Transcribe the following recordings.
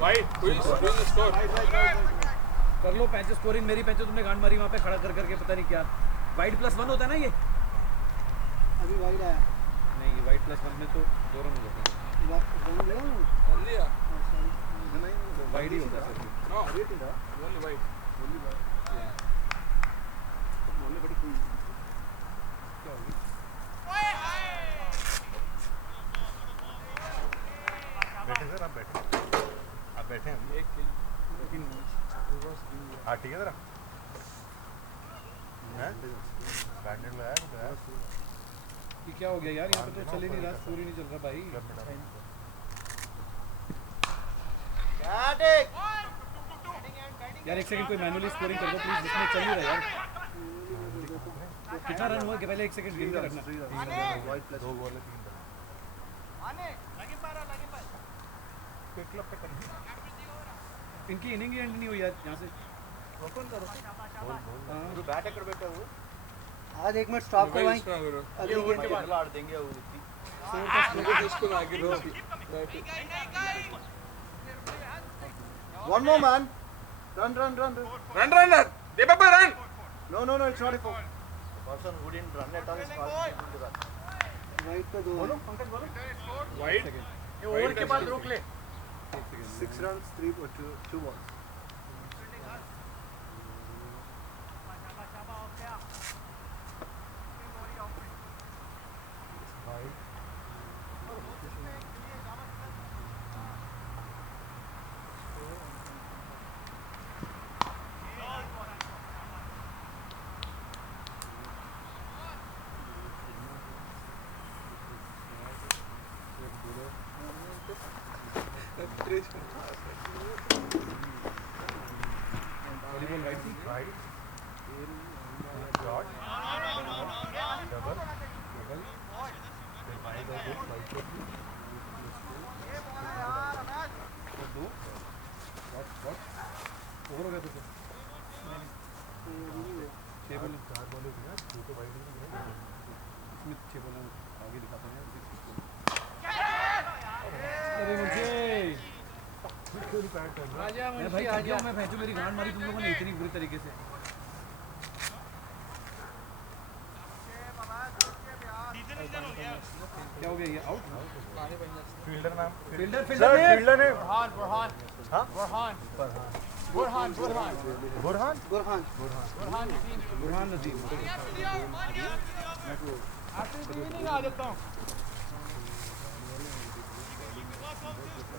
Wide. Who is the score? कर लो पैंचो scoring मेरी पैंचो तुमने गांड मारी वहाँ पे खड़ा कर करके पता नहीं क्या वाइड +1 होता है ना ये अभी वाइड आया नहीं ये वाइड +1 में तो 2 रन हो जाते हैं Only yeah. तो वाइड ही होता है सर No. Only wide. बैठे सर आप बैठे हैं लेकिन हाँ ठीक है जरा बैटनेट में आया कि क्या हो गया यार यहाँ पे तो चल ही नहीं रहा स्कोर ही नहीं चल रहा भाई यार एक सेकंड कोई मैनुअली स्कोरिंग कर दो प्लीज जिसमें चल ही रहा यार कितना रन हुआ कि पहले एक सेकंड गिन के रखना 2 बॉल है 3 रन इनकी इनिंग ही एंड नहीं हुई यार यहाँ से ओपन करो जो बैट कर बैठा वो आज 1 मिनट स्टॉप करो भाई अगले ओवर के बाद लाड़ देंगे वो मुझे इसको आगे रो One more man. Run. Run. They papa run. No, it's not a foul. person who didn't run at all is called Right पे दो बोलो पंकज बोलो Wide. ये ओवर के बाद रोक ले 6 runs 3 or 2 balls Volleyball right thing? Right. Shot. Double. Then wide or good, wide or good. दो what ओवर हो गया तो टेबल 4 बॉल है 2 तो वाइड नहीं है इसमें 6 बॉल आगे दिखाते हैं अरे मुझे मैं भाई आ गया मैं भैंचो मेरी गांड मारी तुम लोगों ने इतनी बुरी तरीके से क्या हो गया ये आउट फील्डर नाम फील्डर सर फील्डर ने बुरहान हाँ Burhan Nadeem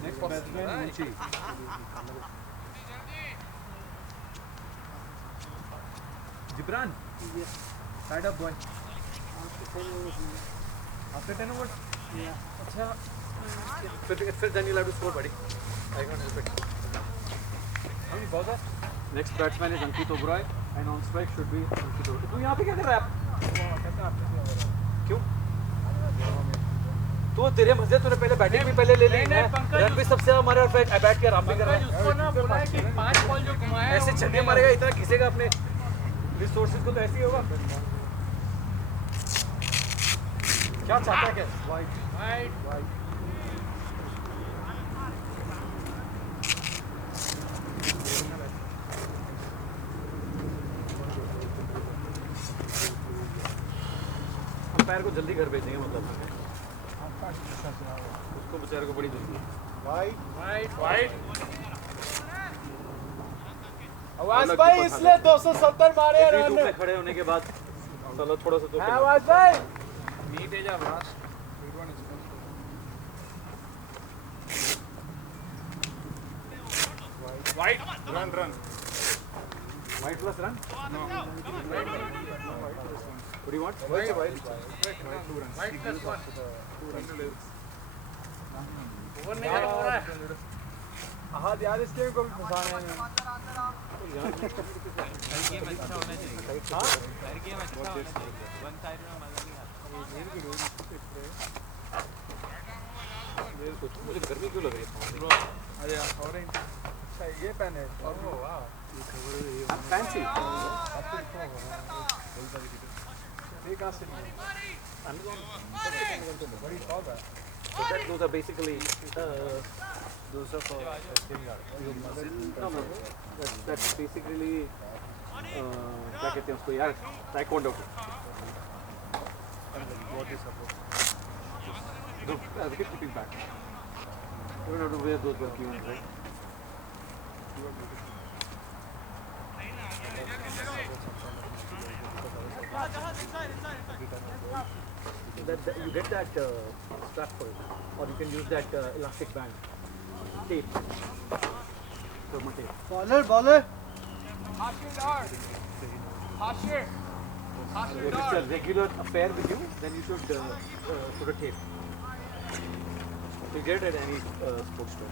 next batsman Munshi Jibran side up boy after 10 overs अच्छा फिर then you'll have to score buddy I can't help it अभी बहुत है next batsman is Ankit Oberoi and on strike should be Ankit Oberoi तू यहाँ पे क्या कर रहा है क्यों तो तेरे मजे तूने पहले बैटिंग भी पहले ले ली है रन भी सबसे हमारे और बैट के आराम भी कर रहा है उसको ना बोला है कि 5 बॉल जो घुमाया ऐसे छक्के मारेगा इतना घिसेगा अपने रिसोर्सेज को तो ऐसे ही होगा क्या चाहता है क्या वाइड अंपायर को जल्दी घर भेजेंगे मतलब उसको बेचारे को बड़ी जल्दी है Wide. आवाज भाई इसलिए 270 मारे इतनी धूप रन में खड़े होने के बाद चलो थोड़ा सा तो आवाज भाई Me Teja Bras. Wide. Run. Wide plus run No. What do you want? Wide. Wide. Wide plus 1. Over नहीं कर रहा है हाँ यार इस गेम को भी फंसाना है गेम अच्छा होना चाहिए हाँ हर गेम अच्छा होना चाहिए वन साइड में मजा नहीं आता मुझे गर्मी क्यों लग रही है अरे ऑरेंज. अच्छा ये पेन है. ओह वाह. Fancy What do you call that? So that those are basically Those are for your mother. That's basically क्या कहते हैं उसको यार taekwondo. What is supposed? The wicket keeping back. You don't have to wear those bulky ones, right? You get that strap for it, or you can use that elastic band tape. Thermal tape. Bowler. Hashir. If it's a regular affair with you, then you should put a tape. You get it at any sports store.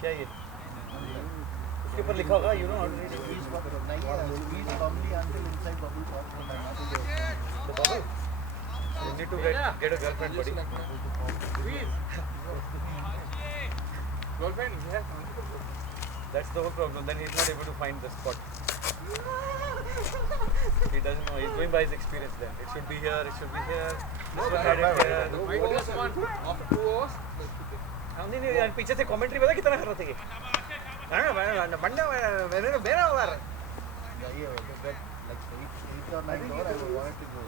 क्या ये उसके ऊपर लिखा होगा you know how to read Squeeze firmly until inside bubble pop. the bubble you need to get a girlfriend buddy Girlfriend, yes. that's the whole problem then he's not able to find the spot he doesn't know he's going by his experience then it should be here it should be here this one had it here What is one? After 2 hours? नहीं नहीं यार पीछे से commentary पता कितना कर रहे थे ये हां बंदा मेरे मेरा over Like 8 or 9 hours, I wanted to go.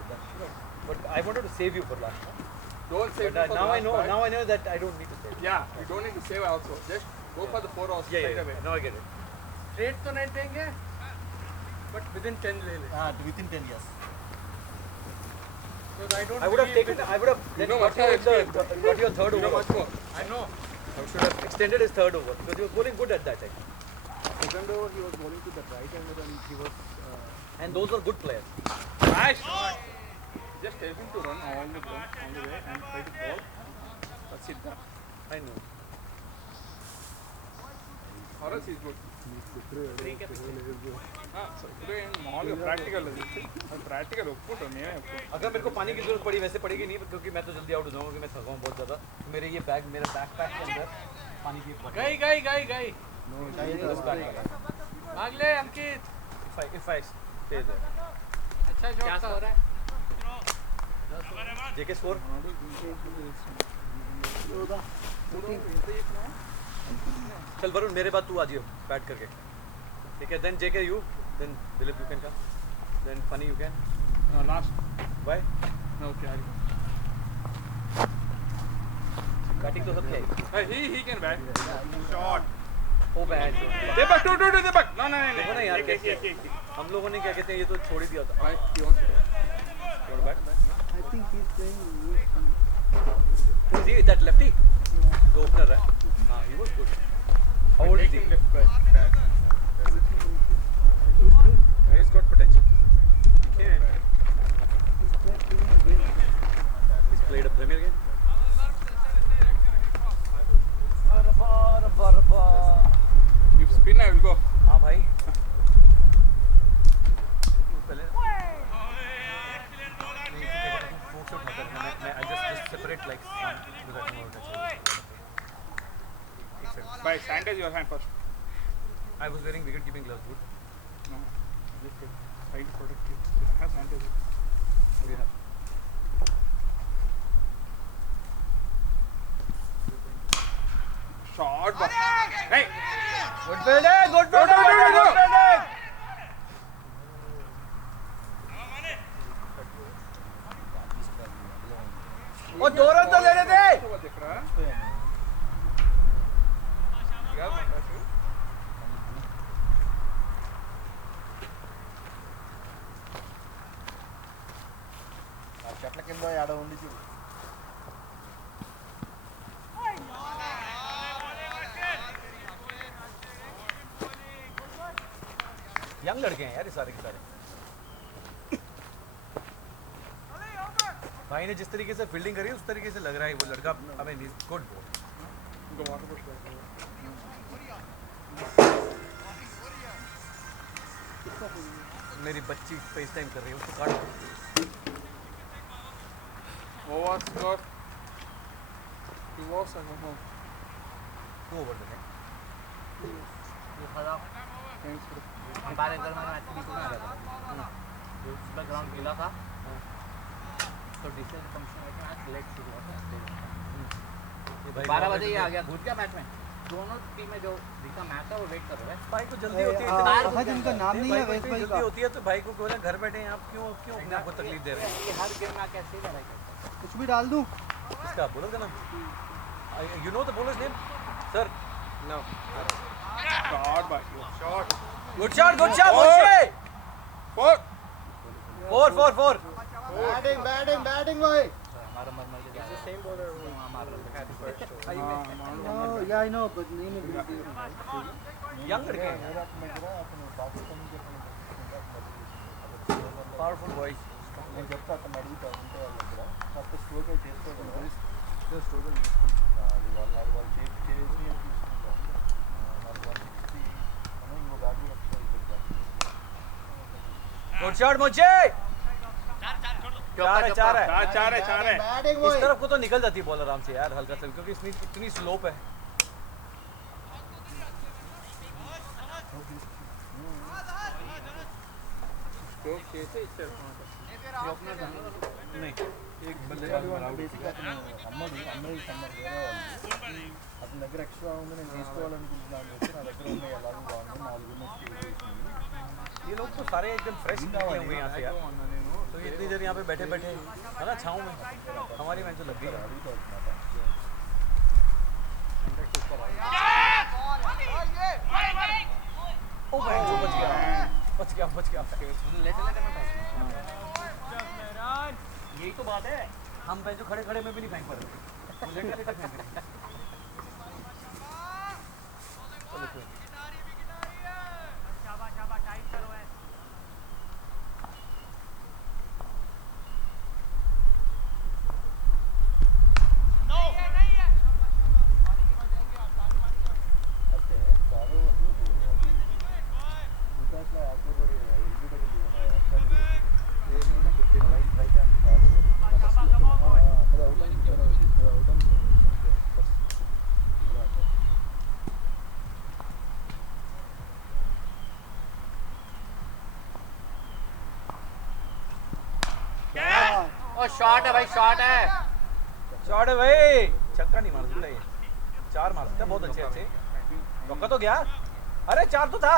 but I wanted to save you for last Don't save but me for now I last know part. now I know that I don't need to save Yeah, you don't need to save also. Just go for the 4 hours straight away. now I get it Straight तो नहीं देंगे, but within 10 ले ले. Within 10 years. Because I don't. I would have taken I would have then know got what's our got your third You know over much more. I know. I should have extended his third over because he was bowling good at that time Second over, he was bowling to the right angle and he was. and those were good players Nice shot. Just tell him to run all the way and try to ball. That's it done. I know Or else he's good. So today మామూలుగా practical అది practical ఒప్పుకుంటాను నేనే ఒప్పుకుంటాను अगर मेरे को पानी की जरूरत पड़ी वैसे पड़ेगी नहीं क्योंकि मैं तो जल्दी आउट हो जाऊंगा क्योंकि मैं थका हूं बहुत ज़्यादा तो मेरे ये बैग मेरा बैकपैक के अंदर पानी की गई भाग ले अंकित if I stay there अच्छा जॉब हो रहा है JK score चल वरुण मेरे बाद तू आ जियो बैट करके ठीक है then JK you then Dilip you can come then Funny you can last why no क्या बैटिंग तो सबकी I he can bat shot ओ बैट दे बैक टू दे बैक नो देखो ना यार कैसे हम लोगों ने क्या कहते हैं ये तो छोड़ ही दिया था भाई you want to back I think he's playing. who is he that lefty the opener right he was good how old is he left back he's got potential he can he's played a Premier game if spin I will go हाँ भाई तू पहले I just separate like some because I don't know how to by sandage your hand first I was wearing wicket keeping gloves dude no just side protect you have sandage what do you have shot but hey good fielding good go ओ दो run तो लेने दे देख रहा చెట్ల కింద ఆడ ఉంది చూడు यंग लड़के हैं यार ये सारे के सारे भाई ने जिस तरीके से फील्डिंग करी उस तरीके से लग रहा है वो लड़का I mean is good ball उनको वाटर पुश कर मेरी बच्ची फेस टाइम कर रही है, उसको काट दो। Over score. 2 overs and 1 home. 2 over देने। ये खराब Thanks bro. हमारे घर में मैच भी नहीं रहा था उसमें ग्राउंड गीला था तो डिसीजन फंक्शन में मैच लेट शुरू हुआ था 12 बजे ये आ गया घुस गया मैच में दोनों टीमें जो जिसका मैच है वो वेट कर रहे हैं भाई को जल्दी होती है, आज उनका नाम नहीं है वैसे भाई जल्दी होती है तो भाई को बोला घर बैठे हैं आप, क्यों अपने आप को तकलीफ दे रहे हैं? ये हर गेम में कैसे लड़ाई करते हैं कुछ भी डाल दूं इसका बॉलर का नाम, you know the bowlers name sir? No. Shot by you. Shot. Good shot मुझे 4. 4 बैटिंग भाई हमारा मर के जा रहा है सेम बॉलर हमारा या आई नो बट नहीं मैं यंग लड़के हैं, पावरफुल बॉयज। నేను చెప్తా అతను అడుగుతా ఉంటే వాళ్ళ దగ్గర కాకపోతే స్టోర్ చేసుకోవాలి వాళ్ళు చేసి తీసుకుంటాం వాళ్ళు 160 మనం ఇంకో బ్యాగ్ వచ్చి गुड शॉट मुझे। 4 है। 4 है. बैटिंग इस तरफ को तो निकल जाती है बॉल आराम से यार, हल्का सा, क्योंकि इसमें इतनी स्लोप है। Stroke చేసే ఇచ్చారు మాట. नहीं एक बंदे బేసిక్గా అమ్మడి సమ్మర్ వేరే వాళ్ళు అతని దగ్గర ఎక్స్ట్రా ఉంది నేను తీసుకోవాలనుకుంటున్నాను అని చెప్పి నా దగ్గర ఉన్నాయి అలాగే బాగుంది 4 స్టేజ్ చేసింది ये लोग तो सारे एकदम फ्रेश निकले हुए हैं यहाँ से यार, तो ये इतनी देर यहाँ पे बैठे है ना छाँव में, हमारी मैच तो लग गई। అడుగుతా ओ भाई जो बच गया लेटे में यही तो बात है, हम जो खड़े में भी नहीं फेंक पा रहे, लेटे फेंक रहे हैं। चलो कोई అంటే కారు వికాస్లో ఆకుపడి ఎలిజిబుల్ రైట్ హ్యాండ్ కారు అది అవుట్ ओ शॉट है भाई शॉट है शॉट है भाई, छक्का नहीं मार सकता ये, 4 मार सकता, बहुत अच्छे रोका तो गया, अरे 4 तो था।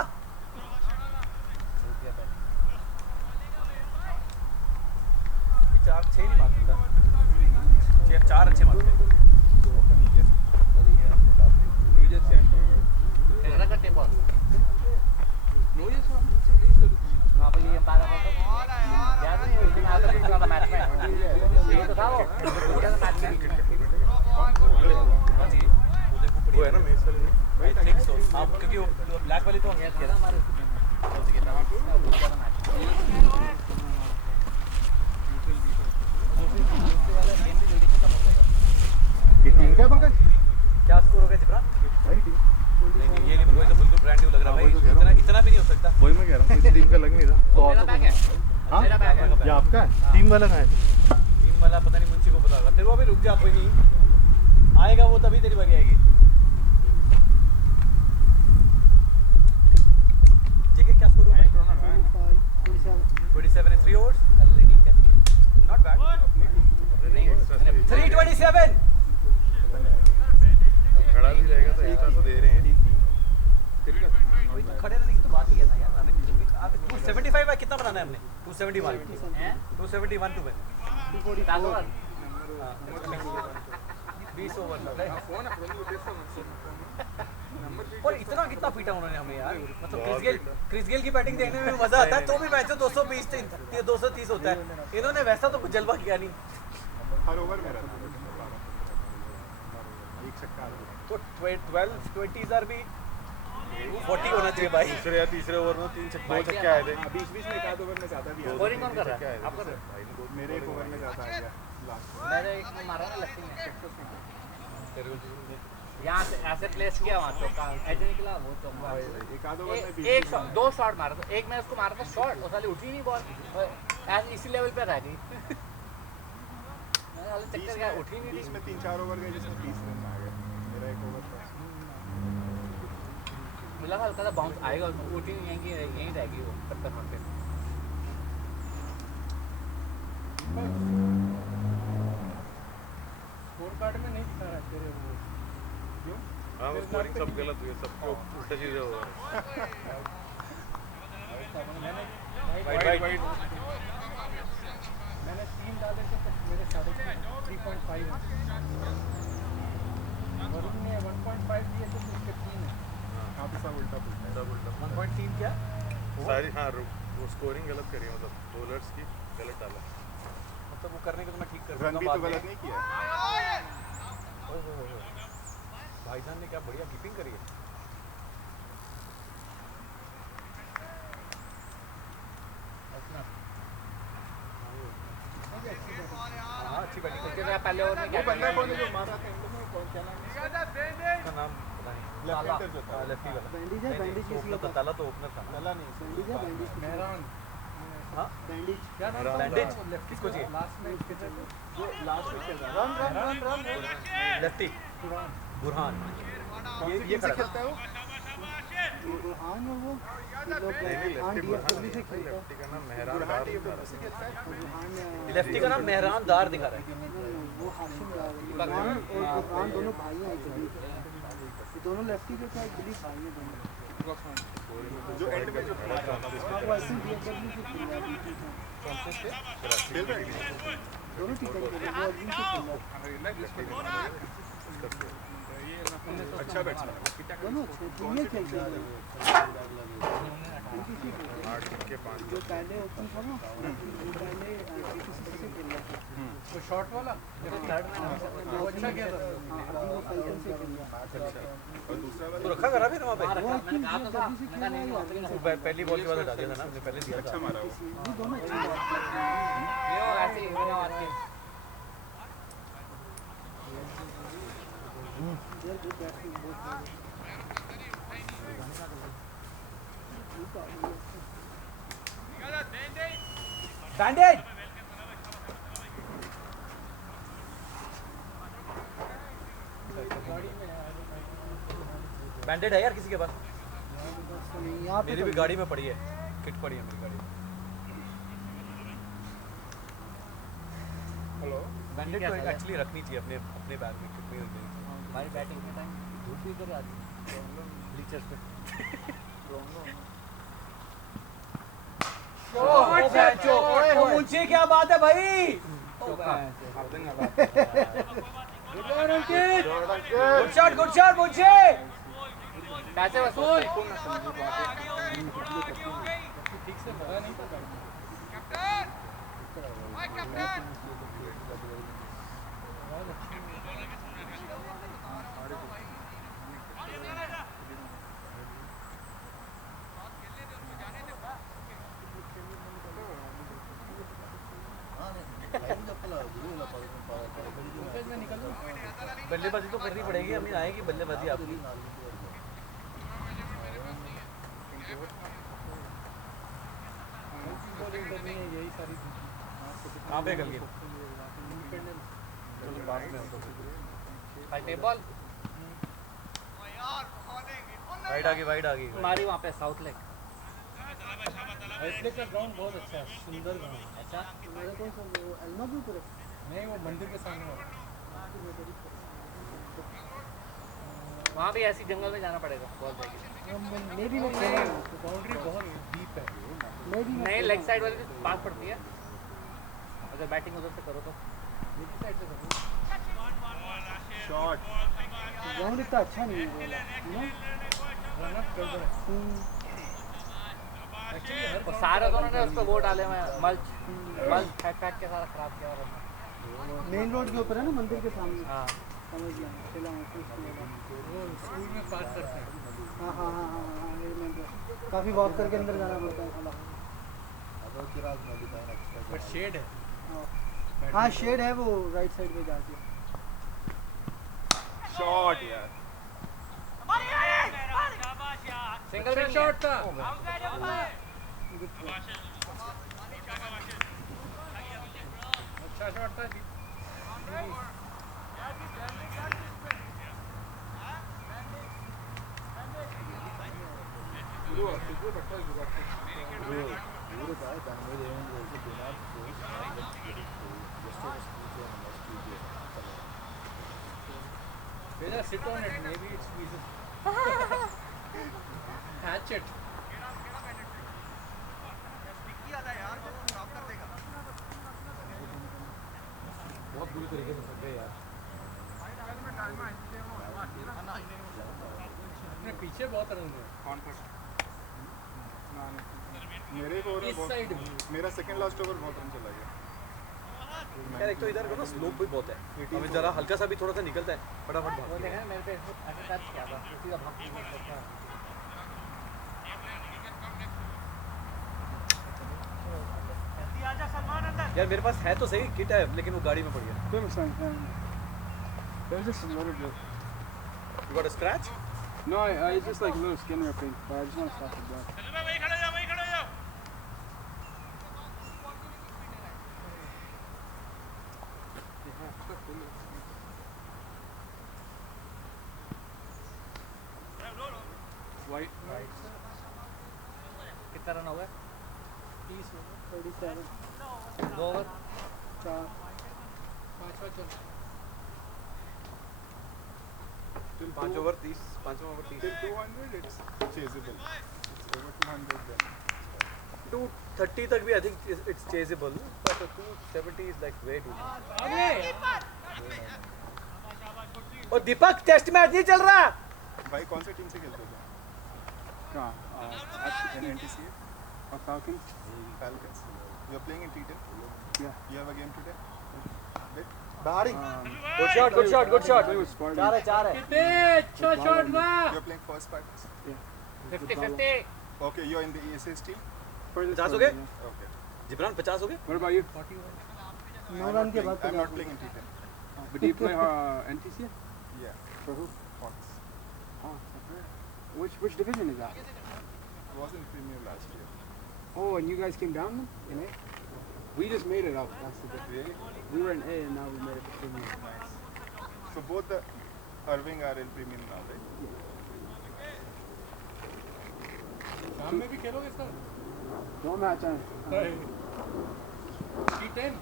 ये 4 6 नहीं मार सकता, 4 अच्छे मारते हैं। న్యూ జెర్సీ అంటే ఎక్కడ కట్టే బాల్ న్యూ జెర్సీ నుంచి రిలీజ్ జరుగుతుంది. वहाँ पर ये पारा था याद नहीं उस दिन आया था मैच में ये तो था वो मैच में हाँ जी, वो है ना मेरे साले में, आई थिंक सो। हाँ क्योंकि वो ब्लैक वाली तो ये था हमारे टीम क्या पंकज क्या स्कोर हो गया जिब्रान? नहीं ये नहीं, वो तो बिल्कुल ब्रांड न्यू लग रहा है भाई, इतना भी नहीं हो सकता। वही मैं कह रहा हूँ, टीम का लग नहीं रहा तो मेरा बैग है हाँ? मेरा बैग है ये आपका है, टीम वाला कहाँ है? टीम वाला पता नहीं, मुंशी को पता होगा। तेरे को अभी रुक जा, कोई नहीं आएगा वो, तभी तेरी बारी आएगी। जेके क्या स्कोर हुआ भाई? 27 in 3 overs, कल टीम कैसी है not bad। 327 खड़ा भी रहेगा तो एक्स्ट्रा तो दे रहे हैं। कोई तो खड़े रहने की तो बात ही है ना यार, हमें 275 है, कितना बनाना है हमने? 271 271 टू win। 20 ओवर लग रहे ఫోన్ అక్కడ ఉంది పెట్టేస్తాను నంబర్ और इतना कितना पीटा उन्होंने हमें यार, मतलब क्रिस गेल की बैटिंग देखने में मजा आता है, तो भी मैच 220 230 होता है, इन्होंने वैसा तो कुछ जलवा किया नहीं। हर ओवर में रहता है एक छक्का, तो 12 20s आर भी 40 होना चाहिए भाई। दूसरे या तीसरे ओवर में 3 छक्के आए थे, बीच बीच में एक आध ओवर में ज्यादा भी स्कोरिंग कौन कर रहा है आप कर रहे भाई मेरे एक ओवर में ज्यादा आ गया लास्ट हो मेरे एक मारा ना लक्ष्मी ने यहाँ से ऐसे प्लेस किया वहाँ चौका ऐसे निकला वो चौका एक आधो बंदे बीच एक शॉट दो शॉट मारा था एक मैं उसको मारा था शॉट और साली उठी नहीं बॉल ऐसे इसी लेवल पे रह गई मैंने चक्कर क्या उठी नहीं बीच में 3-4 ओवर गए जिसमें 30 रन आ गए मेरा एक ओवर था मिला था हल्का सा बाउंस आएगा उठी नहीं यहीं रह गई वो पत्थर पर स्कोर कार्ड में नहीं दिखा रहा तेरे वो क्यों? हाँ वो स्कोरिंग सब गलत हुई है सबके उल्टा चीजें हो रहा मैंने है वाइड मैंने 3 डाले थे तो मेरे 3.5 है वरुण ने 1.5 दिए थे तो उसके 3 है हाँ तो सब उल्टा पुल्टा है सब उल्टा 1.3 क्या सारी हाँ वो स्कोरिंग गलत करी है मतलब बॉलर्स की गलत डाला मतलब वो करने को तो मैं ठीक कर रन दूंगा भी बाद तो में। गलत नहीं किया ओहो भाईजान ने क्या बढ़िया कीपिंग करी है हाँ अच्छी बैटिंग उसके बाद पहले ओवर में वो क्या बंदा कौन है जो मार रहा था एंड में कौन क्या नाम है उसका नाम पता नहीं लेफ्ट हैंडर जो था लेफ्टी वाला बैंडिज है, बैंडिज किस ओपनर तो ताला तो ओपनर था पहला नहीं बैंडिज है, बैंडिज मेहरान हाँ बैंडिज क्या नाम था बैंडेज लेफ्ट किसको चाहिए लास्ट में इसके थे जो लास्ट में खेल रहा रन लेफ्टी पुरान बुरहान कौन सी ये टीम से खड़ा खेलता है वो बुरहान और वो ये लोग नहीं बुरहान लेफ्टी डीएफडब्ल्यू से खेलता है लेफ्टी का नाम मेहरान बुरहान डार टीम से खेलता है बुरहान लेफ्टी का नाम मेहरान दार दिखा रहा है वो हाशिम दार है। बुरहान और बुरहान दोनों भाई हैं actually। ये दोनों लेफ्टी के थे एक्चुअली भाई हैं दोनों जो एंड में जो खेला था हाँ वो ऐसे डीएफडब्ल्यू से खेल रहा है खेल रहा है दोनों टीम के वो अर्जुन से खेल रहा है अच्छा बैट्समैन दोनों अच्छे टीम में खेलते हैं आठ के 5 जो पहले ओपन था ना वो पहले किसी से खेल रहा था वो शॉट वाला वो अच्छा खेल रहा था हाँ अभी वो फाल्कन से खेल रहा है और दूसरा तो वाला रखा करा फिर वहाँ पे वो एक्चुअली डीएफडब्ल्यू से खेल रहा है या अर्जुन से पहली बॉल के बाद हटा दिया था ना हमने पहले दिया अच्छा था मारा वो ये दोनों अच्छे हैं। ये वो ऐसे ही बिना मार के They are good batsmen, both players. Bandage banded है यार किसी के पास यहाँ पे मेरी भी गाड़ी में पड़ी है किट पड़ी है मेरी गाड़ी में हेलो बैंडेड तो एक्चुअली रखनी चाहिए अपने अपने बैग में किट में रखनी चाहिए हमारी बैटिंग के टाइम धूप भी इधर आती है ब्लीचर्स पे मुझे क्या बात है भाई गुड शॉट मुझे कैसे वसूल ठीक से लगा नहीं था बल्लेबाजी तो करनी पड़ेगी हमें आएगी बल्लेबाजी आपकी बॉलिंग करनी है यही सारी कहाँ पे कर लिए चलो बाद में हम फाइव बॉल वाइड आ गई हमारी वहाँ पे साउथ लेग इसलिए का ग्राउंड बहुत अच्छा है सुंदर ग्राउंड अच्छा मेरे को सब वो एल्मा भी ऊपर है नहीं वो मंदिर के सामने वाला वहाँ भी ऐसी जंगल में जाना पड़ेगा बॉल जाएगी मे भी वो खेला है बाउंड्री बहुत डीप है मे भी नहीं लेग साइड वाली भी पास पड़ती है अगर बैटिंग उधर से करो तो नीचे साइड से करो शॉट ग्राउंड इतना अच्छा नहीं है वो वाला, you know? रन अप कर दो एक्चुअली हर और सारे दोनों ने उस पर वो डाले हुए हैं मल्च फेंक के सारा खराब किया और मेन रोड के ऊपर है ना मंदिर के सामने हाँ समझ गया चला हूँ वो स्कूल में पास करते हैं हाँ हाँ हाँ हाँ हाँ रिमेंबर काफ़ी वॉक करके अंदर जाना पड़ता है बट शेड है हाँ शेड है वो राइट साइड पे जाके शॉट यार सिंगल भी शॉट था अच्छा शॉट था ఊరు కాదు దాని మీద ఏముంది తెలుసు దినార్ జస్ట్ కూర్చోండి must Bela, sit on it. Maybe it's squeezes. Hatch it. बहुत बुरी तरीके से फंस गए यार अपने पीछे बहुत रन है कौन फंस मेरे को इस साइड मेरा सेकंड लास्ट ओवर बहुत रन चला गया यार एक तो इधर ना स्लोप भी बहुत है हमें जरा हल्का सा भी थोड़ा सा निकलता है फटाफट वो भाग देखा ना मेरे पे ऐसे टच किया था सीधा भाग गया यार मेरे पास है तो सही किट है लेकिन वो गाड़ी में पड़ गया There's just a little bit. You got a scratch? No, it's just like a little skin ripping, but I just want to stop the blood. White. कितना रन हो गया 37. 2 ओवर 4. 5 चल till 5 over 30 5 over 30 till 200 it's chaseable it's over 200 then 230 तक भी I think it's chaseable but 270 is like way too much O Deepak test match नहीं चल रहा भाई कौन सी टीम से खेलते हो Kहाँ? in NTCA Falcons? Falcons you're playing in T10 Yeah. you have a game today Good shot, good shot, good shot. Play with Spartans. 4 है कितने अच्छा शॉट था you're playing first Spartans 50-50 okay you're in the ESS team 50 हो गए okay Jibran 50 हो गए What about you? I'm not playing in T10 But do you play NTC? yeah For who? Hawks Oh, okay. Which division is that? was in Premier last year Oh, and you guys came down in A? We just made it out. That's the difference. really We were in A and now we made it to Premier. nice so both the Irving are in Premier now right शाम में भी खेलोगे sir दो match हैं T10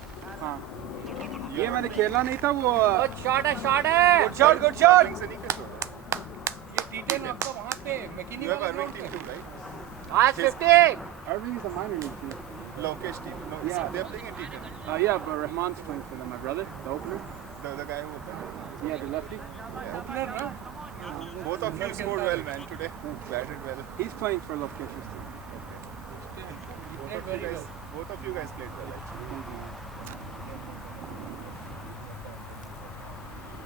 हाँ ये मैंने खेलना नहीं था वो गुड शॉट है Good shot, good shot. Irving से नहीं खेलते हो ये T10 आपका वहाँ पे मैकिनी you have वाला Irving ग्राउंड team पे too right आज 50 Irving is a minor league team. Lokesh team no Yeah. they're playing in T10 Yeah, but Rahman's playing for them. My brother, the opener. the guy who Yeah, the lefty. Opener ना both of you scored well man today batted well He's playing for Lokesh's team. both of you guys played well actually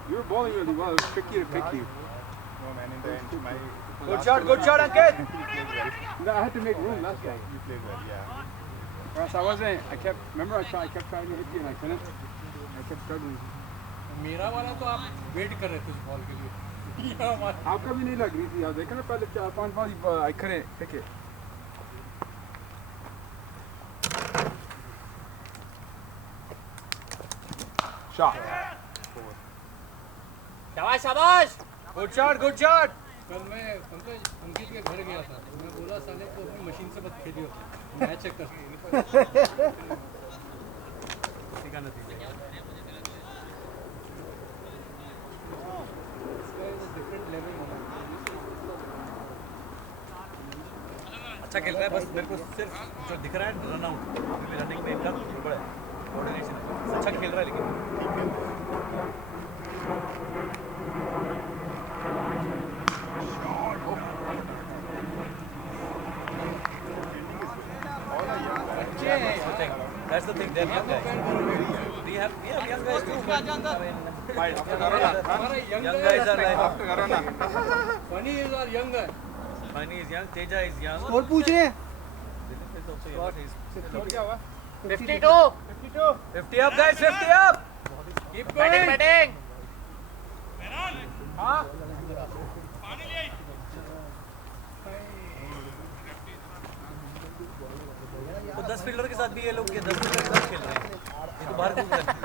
You were bowling really well. It was tricky to pick you. no man in the end my Good shot, Ankit. you played well I had to make room last guy. you played well yeah Or else I wasn't. I kept trying to hit you and I couldn't. I kept struggling. मेरा वाला तो आप wait कर रहे थे उस ball के लिए ये हमारा आपका भी नहीं लग रही थी यार देखा ना पहले 4-5 ball I couldn't pick it. Shot. शाबाश शाबाश Good shot, good shot. कल मैं पंकज अंकित के घर गया था तो मैं बोला साले को अपनी मशीन से मत खेलियो मैच चेक कर इसी का नतीजा डिफरेंट लेवल अच्छा खेल रहा है बस मेरे को सिर्फ जो दिख रहा है रन आउट रनिंग में इनका गड़बड़ है कोऑर्डिनेशन अच्छा खेल रहा है लेकिन अच्छे हैं That's the thing. They're young guys. We have young guys too. But, I mean, हमारा young guys are like funny is are younger Mani is young, Teja is young. और पूछे Dilip is also young. He's 52 50 up, guys. 50 up. Keep batting going batting वो 10 fielder के साथ भी ये लोग 10 fielder के साथ खेल रहे हैं, ये तो बाहर घूम रहे हैं,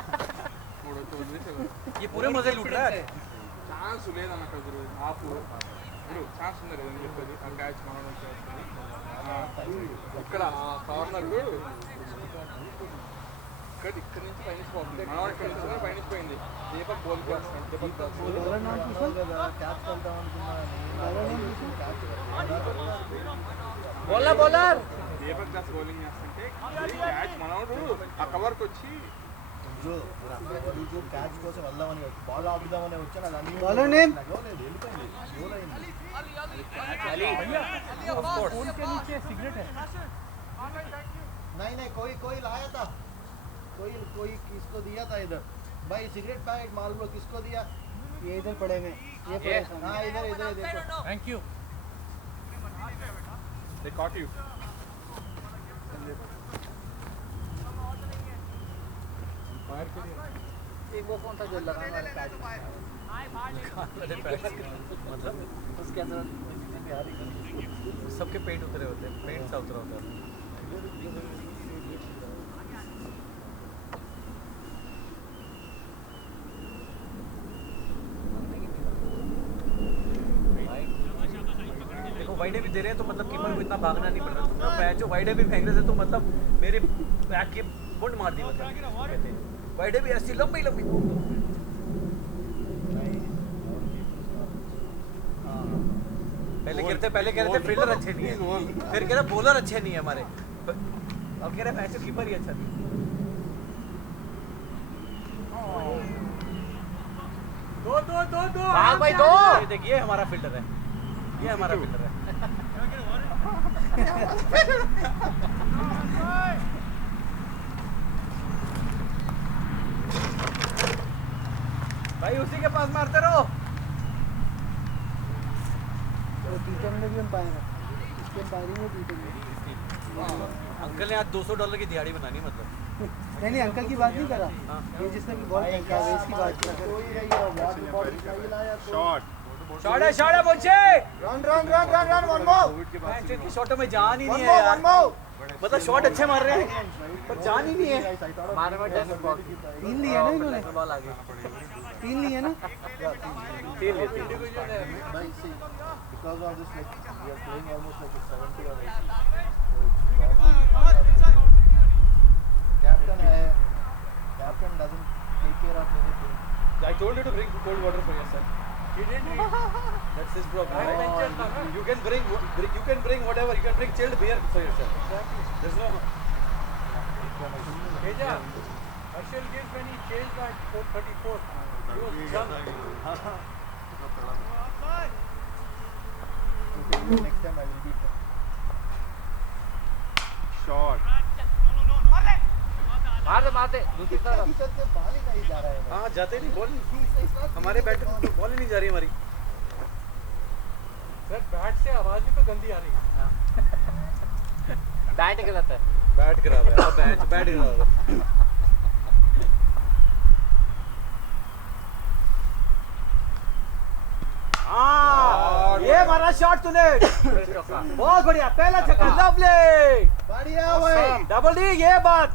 ये पूरे मजे लूट रहा है। ఛాన్స్ లేదన్న అక్కడ ఆపు ఇప్పుడు ఛాన్స్ ఉంది కదా చెప్పేది ఆ క్యాచ్ మనడం ఇక్కడ కార్నర్ ఇక్కడ నుంచి పైన పోతుంది మనవాడు ఇక్కడ నుంచి పైన పోయింది దీపక్ బోల్ చేస్తాడు దీపక్ క్యాచ్ వెళ్దాం bowler bowler Deepak Das bowling చేస్తుంటే క్యాచ్ మనవాడు ఆ కవర్కి వచ్చి క్యాచ్ కోసం వెళ్దామని బాల్ ఆపుదామని వచ్చాను అది అన్ని बॉलर नेम వెళ్ళిపోయింది గోల్ అయింది फोन के नीचे सिगरेट है नहीं कोई लाया था कोई किसको दिया था इधर भाई सिगरेट पैकेट मालूम किसको दिया ये इधर पड़े हुए ये पड़े सामने। हाँ इधर देखो thank you they caught you एक वो कौन सा जो लगाने वाला कैच मतलब उसके अंदर सबके पेंट उतरे होते हैं, पेंट सा उतरा होता है। देखो वाइडे भी दे रहे हैं तो मतलब कीपर को इतना भागना नहीं पड़ रहा। तुम पैच जो वाइडे भी फेंक रहे थे तो मतलब मेरे बैक के बुंड मार दी, मतलब कहते हैं वाइडे भी ऐसी लंबी लंबी। पहले कह रहे थे फील्डर अच्छे नहीं है, फिर कह रहे बॉलर अच्छे नहीं है हमारे, अब कह रहे मैच कीपर ही अच्छा नहीं। दो भाग भाई दो ये देखिए हमारा फील्डर है, ये हमारा फील्डर है। भाई उसी के पास मारते रहो। टीचर ने भी अंपायर है, इसके अंपायरिंग में टीचर ने। अंकल ने आज $200 की दिहाड़ी बनानी, मतलब नहीं अंकल की बात नहीं करा, ये जिसने भी बॉल फेंका है इसकी बात कर शॉट है मुझे। रन वन मोर इनकी शॉटों में जान ही नहीं है यार, मतलब शॉट अच्छे मार रहे हैं पर जान ही नहीं है। मारे में 10 बॉल 3 लिया ना इन्होंने, बॉल आ गई, 3 लिया ना। 3 लेते भाई see because of this like we are playing almost like a 70 or 80 captain doesn't take care of anything. I told you to bring cold water for yourself. he didn't That's his problem. You can bring whatever. You can bring chilled beer for yourself. There's no. Teja Harshal gives when he changed at 4:34 he was drunk Next time I will beat them. shot मारते दूसरी तरफ teacher से बाल ही नहीं जा रहा है हाँ जाते नहीं बॉल, हमारे बैट बॉल ही नहीं जा रही हमारी। सर बैट से आवाज भी तो गंदी आ रही है। बैट गलत है बैट खराब है, बैट खराब है। हाँ ये मारा शॉट तूने, बहुत बढ़िया, पहला छक्का, लवली, बढ़िया भाई डबल डी, ये बात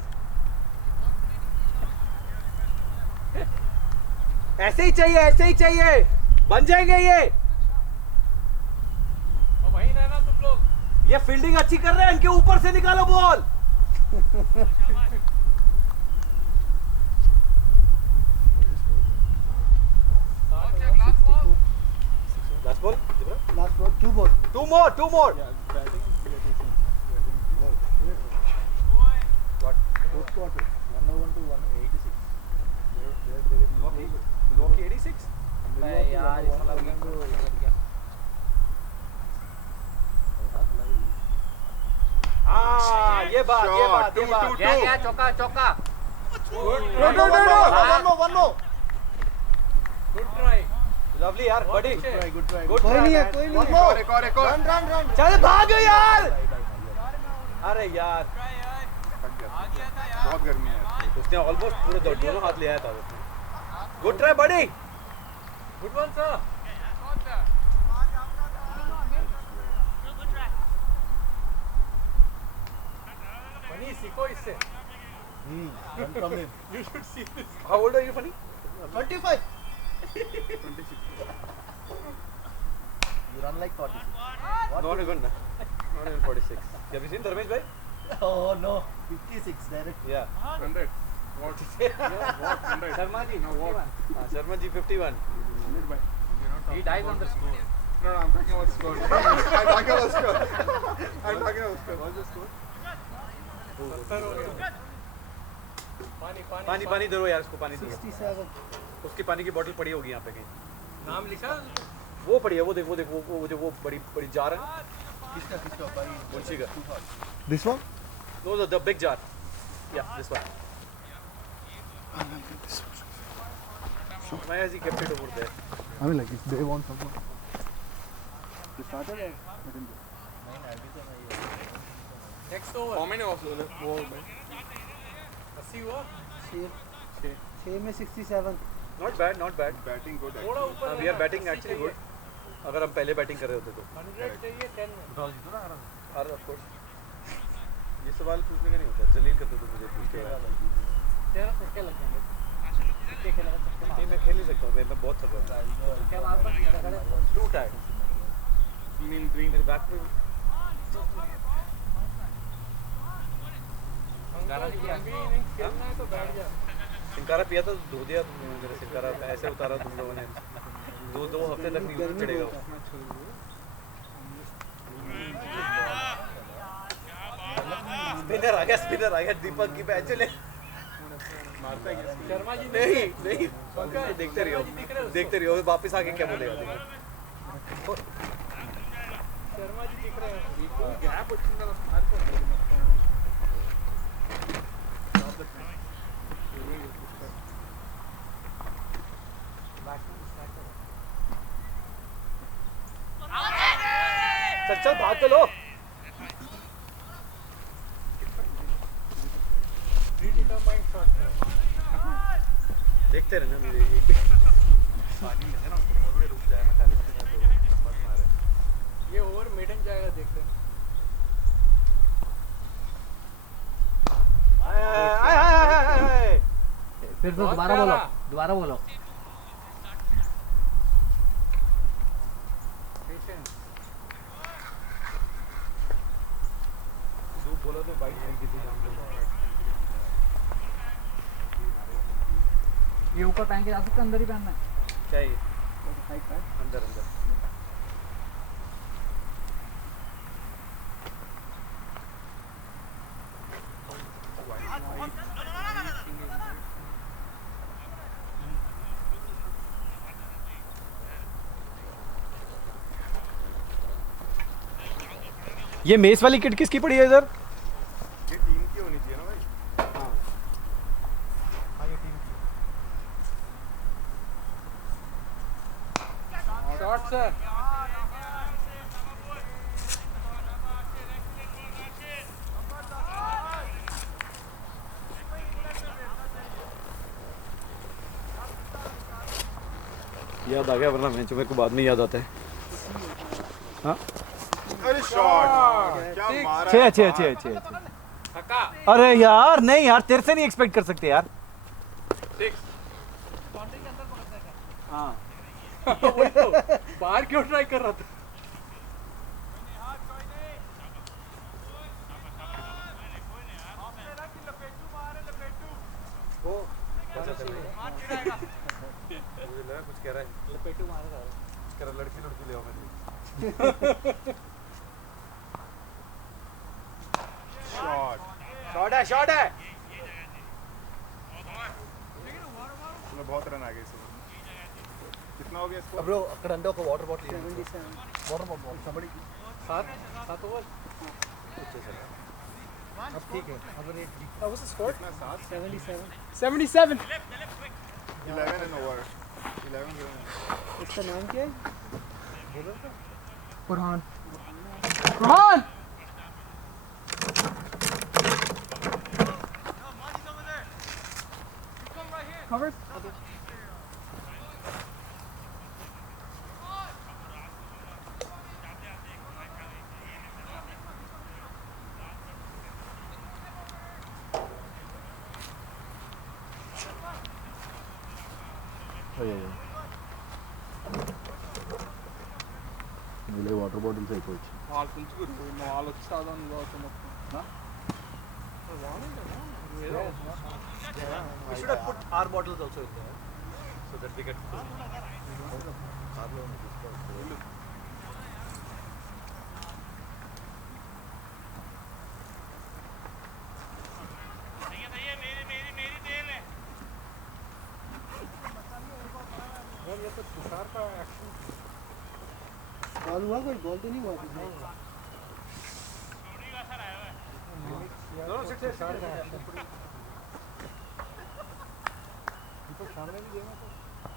ऐसे ही चाहिए, बन जाएंगे ये। और वहीं रहना तुम लोग। ये फील्डिंग अच्छी कर रहे हैं, इनके ऊपर से निकालो ball. Last ball, last ball 2 ball, 2 more. what fourth quarter 101 to 186 Milwaukee 86. मैं यार इस वाला गेम को गलत किया हाँ ये बात क्या चौका one more good try lovely यार, बड़ी good try कोई नहीं है one more run चल भागो यार। अरे यार बहुत गर्मी है उसने ऑलमोस्ट पूरे दोनों हाथ ले आया था उसने। गुड ट्राई बड़ी, गुड वन सर मनीष सीखो इससे. Learn from him. You should see this. How old are you, Funny? 25. 26. You run like 46. Not even 46. Have you seen Dharmesh bhai? Oh no, 56 direct. Yeah. 100. What? What? 100. Sharma ji. No, what? Sharma ji 51. 100 by. He dies on the score. No, I'm talking about score. I'm talking about score. I'm talking about score. What's the score? 70 हो गया. पानी पानी दे दो यार उसको पानी दो. 67. उसकी पानी की बोतल पड़ी होगी यहाँ पे कहीं. नाम लिखा. वो पड़ी है वो देख वो जो वो बड़ी जार है. किसका भाई? मुंशी का. This one? No, the big jar. Yeah, this one. Why has he kept it over there? I mean, like, if they want someone. You started it? Next over. How many was it? 80 हुआ. 6 में 67. Not bad, not bad. Batting good. थोड़ा ऊपर. We are batting actually good. अगर हम पहले batting कर रहे होते तो. 100 चाहिए 10 में. और of course. ये सवाल पूछने का नहीं होता. जलील करते तो मुझे पूछते हैं. तेरा छक्के लग जाएंगे. छक्के खेलेगा छक्के मार. नहीं मैं खेल नहीं सकता हूँ. मैं बहुत थका हूँ. छक्के मार पर Too tired. Dream. मेरे बैक में नहीं खेलना है तो बैठ जा. सिंकारा पिया था धो दिया मेरा सिंकारा ऐसे उतारा तुम लोगों ने. दो हफ्ते तक नहीं चढ़ेगा वो. स्पिनर आ गया दीपक की बैच ले. शर्मा जी नहीं देखते रहियो वापस आके क्या बोलेगा. शर्मा जी दिख रहे हैं. Gap వచ్చింది కదా మారిపోతుంది మొత్తం. चल भाग तो लो. Predetermined shot. देखते रहना मेरे एक भी पानी लगे ना उसको मोड़ में रुक जाए ना खाली इसके साथ बस मारे. ये ओवर मेडन जाएगा देखते हैं. फिर से दोबारा बोलो. बोलो तो बाइक नहीं किसी काम ये ऊपर पहन के जा सकते अंदर ही पहनना है. चाहिए अंदर ये मेस वाली किट किसकी पड़ी है इधर? ये टीम की होनी चाहिए ना भाई. हाँ ये टीम की. Shot sir. याद आ गया वरना मैच मेरे को बाद में याद आता है. हाँ अरे शॉट क्या मारा. छे. थका. अरे यार नहीं यार तेरे से नहीं एक्सपेक्ट कर सकते यार. 6. हाँ वही तो बाहर क्यों ट्राई कर रहा था. मुझे लगा कुछ कह रहा है. लपेटू मार रहा है. कह रहा लड़की ले आओ मेरे. शॉट है. उसमें बहुत रन आ गए इस ओवर में. कितना हो गया स्कोर? Bro, Karando को water bottle. 77. Water bottle. Somebody. 7 over. अब ठीक है. अब रेट. What's the score? कितना 7? 77. 77. 11 in over. 11 given. इसका नाम क्या है? Burhan. Burhan. Covered. వీళ్ళ వాటర్ బాటిల్స్ అయిపోవచ్చు. వాళ్ళు పుంజుకురు వాళ్ళు వచ్చి తాదాను మొత్తం ఏదో We should have put our bottles also in there so that we get full. కార్లో తీసుకోవచ్చు. बॉल हुआ कोई बॉल तो नहीं हुआ कुछ दोनों सिक्स सामने भी देना तो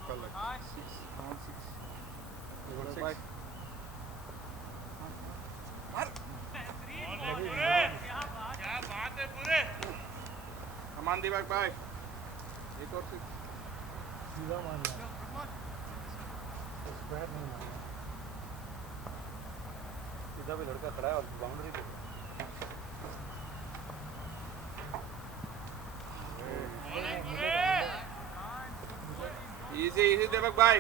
कल अमान दिवाक भाई एक और सीधा मारना स्क्वायर नहीं मारना. इधर भी लड़का खड़ा है और बाउंड्री पे इजी दिवाक भाई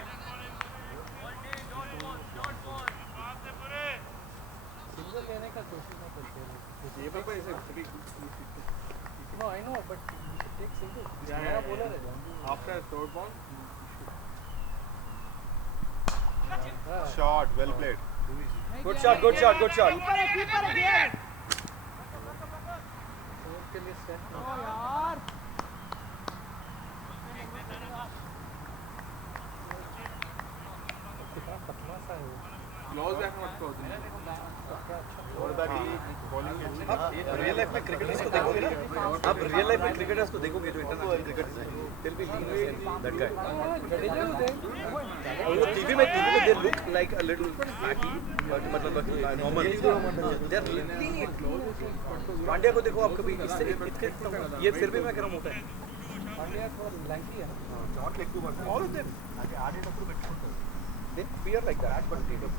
सिंगल लेने का कोशिश नहीं करते ये पर ऐसे no I know but take single नया बॉलर है after third ball Shot, well played. Good shot, good shot, good shot. Four के लिए सेट कितना पतला सा है वो क्लोज बैक मत करो आप रियल लाइफ में क्रिकेटर्स को देखोगे ना, आप रियल लाइफ में क्रिकेटर्स को देखोगे जो इंटरनेशनल क्रिकेटर्स हैं, they'll be lean that guy. और वो टीवी में they look like a little fatty but मतलब नॉर्मल दे आर लीन. पांड्या को देखो आप कभी इससे इतने ये फिर भी मैं कह रहा हूं मोटा है. पांड्या थोड़ा लैंकी है Not like too much. All of them. आगे आडेटప్పుడు పెట్టుకుంటారు. They appear like that but they don't.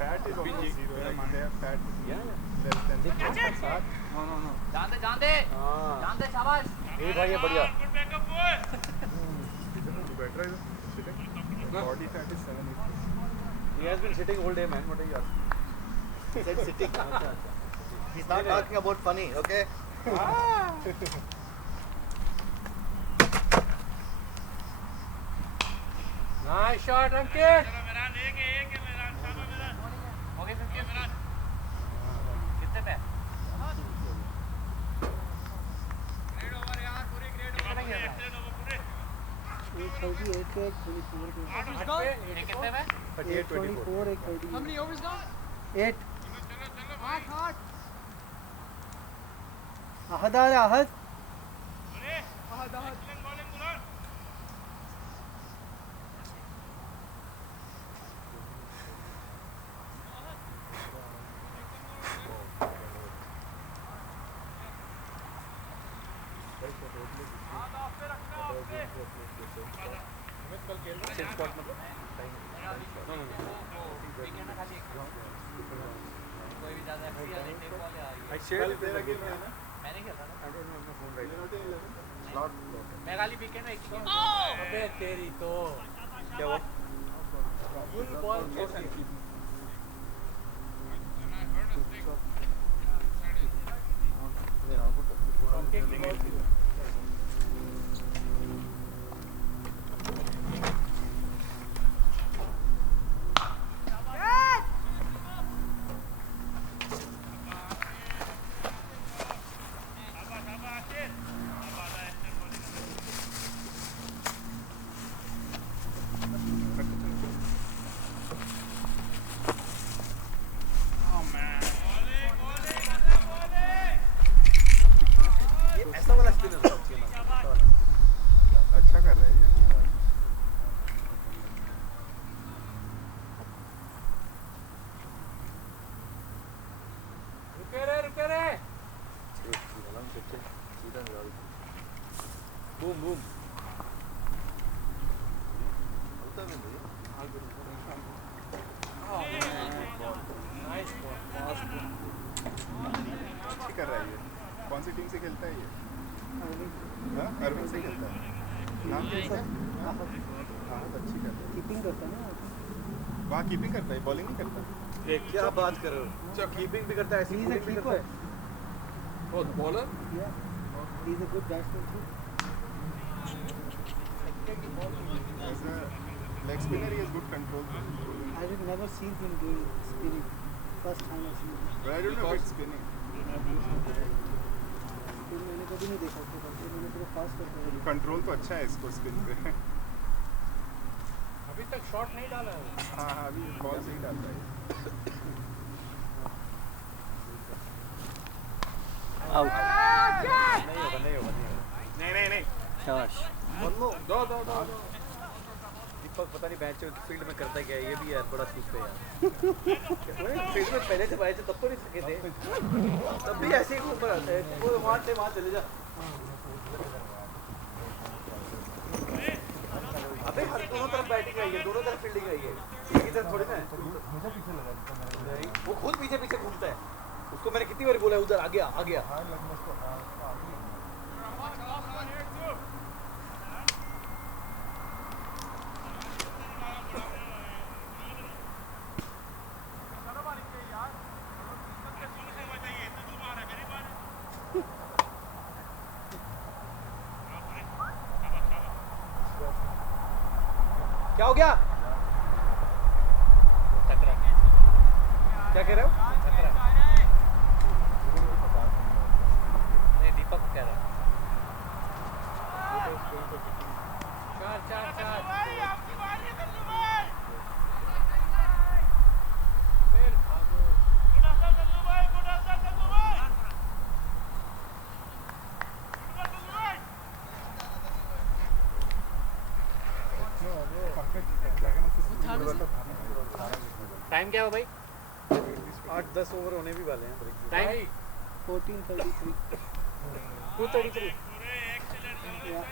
Fat is almost zero. Like their fat is Yeah. less than. No no no जान दे शाबाश ए भाई ये बढ़िया. Better is sitting. Body fat is 7. He has been sitting all day man. What are you asking? He said sitting. He's not talking about funny, okay? Nice shot Ankit हो गए 50 कितने पे 838 पे 24 पे कितने पे 24 एक 30 How many overs gone? 8 Ahad आ रहा आहद कोई भी ज्यादा I shared it मैंने खेला था I don't know my phone right now. मैं खाली वीकेंड में एक ही गेम अबे तेरी तो क्या हुआ? फुल बॉल छोड़ दी अंकित की बॉल थी ऐसा वाला स्पिनर होना चाहिए ना. अच्छा कर रहा है ये. रुके रे Boom boom. नाइस बॉल अच्छी कर रहा है ये. कौन सी टीम से खेलता है ये? हाँ, अरविंद से खेलता है. नाम क्या है इसका? हाँ अच्छी करता कीपिंग करता है ना है वहाँ कीपिंग करता है बॉलिंग नहीं करता क्या बात कर रहे हो? कीपिंग भी करता है, ऐसी He is a bowling भी करता keeper. है। Oh, the bowler? Yeah, he is a good batsman too. As a leg spinner he has good control I have never seen him doing spinning. First time I seen him. But I don't know it's spinning Spin मैंने कभी नहीं देखा उसको करते, मैंने पूरा fast करता है। कंट्रोल तो अच्छा है इसको स्पिन पे अभी तक शॉट नहीं डाला है हाँ हाँ अभी बॉल सही डालता है Out. नहीं होगा नहीं शाबाश। दो। दीपक पता नहीं मैच फील्ड में करता क्या है, ये भी यार बड़ा चूक है यार। फील्ड में पहले जब आए थे तब तो नहीं थके थे, तब भी ऐसे ही ऊपर आते हैं। वो वहाँ से वहाँ चले जा। अबे हर दोनों तरफ बैटिंग आई है, दोनों तरफ फील्डिंग आई है, एक ही तरफ थोड़ी ना है। मुझे पीछे लगा नहीं, वो खुद पीछे घूमता है। उसको मैंने कितनी बार बोला है उधर आ गया। हाँ लगना उसको हाँ आगे क्या हो गया? क्या कह रहे हो? नहीं दीपक कह रहा चार टाइम क्या है भाई? 8-10 ओवर होने भी वाले हैं। टाइम 14:33. 2:33 Yeah.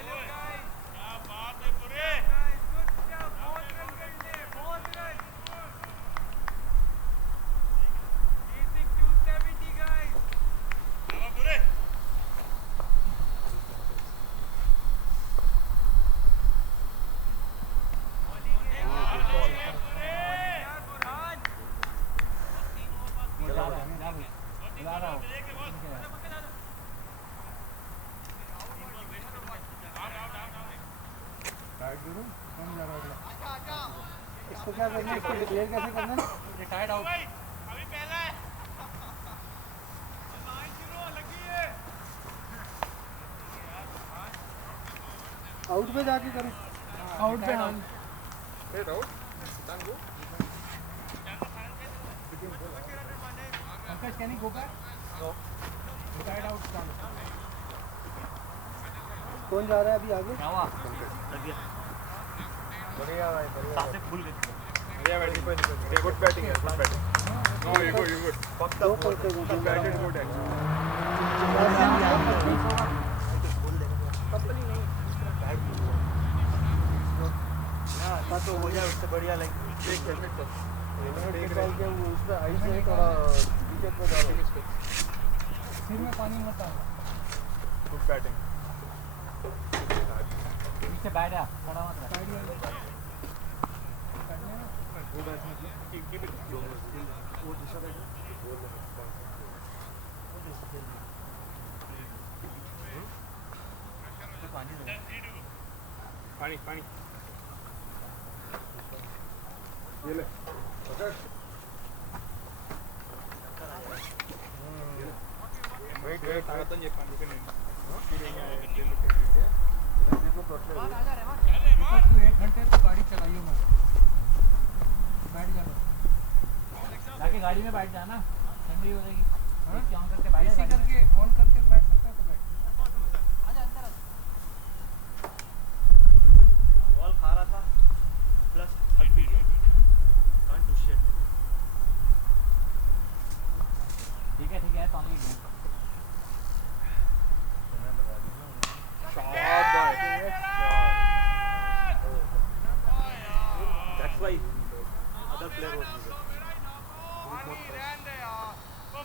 इसको क्या करना है, इसको डिक्लेयर कैसे करना है? रिटायर्ड आउट आउट पे जाके करो। आउट पे हाँ Straight out. Tango. Pankaj can you go back no retired out कौन जा रहा है अभी आगे? क्या हुआ बढ़िया भाई बढ़िया सांसें खुल गई Yeah, batting. Yeah, good batting. Yeah, good batting. No, you good. दो करते हैं Batted good actually. हाँ तो हो जाए उससे बढ़िया लाइक Take care. निकाल के वो उस पे आइस में थोड़ा विकेट पे डालो सिर में पानी मत डालो Good batting. पीछे बैठ जा खड़ा मत रह Good batting. Keep it. वो दूसरा बैट पानी. ये ले. वेट ताकतन ये पानी के नहीं. देखो प्रोटेक्ट दीपक तू 1 घंटे तो गाड़ी चलाइयो मत बैठ जा जाके गाड़ी में बैठ जाना ठंडी हो जाएगी हाँ? ऑन करके बैठ एसी जा गाड़ी में। करके ऑन करके बैठ सकता है तो बैठ बॉल खा रहा था प्लस थक भी गया कांट डू शिट ठीक है तो नहीं गया That's why other player was needed.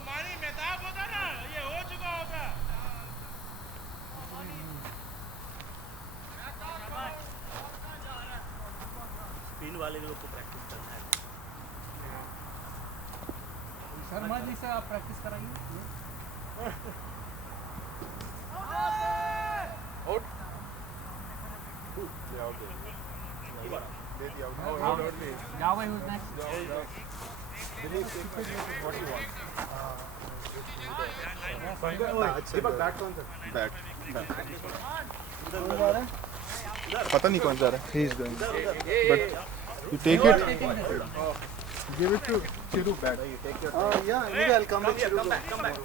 मानी मेहताब होता ना ये हो चुका होगा इन वाले लोग को प्रैक्टिस करना है। शर्मा जी से आप प्रैक्टिस कराइए। Out. Java who's next? पता नहीं कौन जा रहा है. He is going. But you take it. Give it to Chiru back. Yeah, maybe I'll come with Chiru. Come back.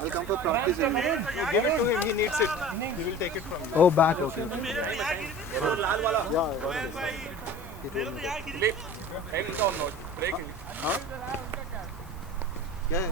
I'll come for practice. Give it to him. He needs it. He will take it from you. Oh, back. Okay. वो लाल वाला. Yeah. Leap. End or not. Break. क्या है?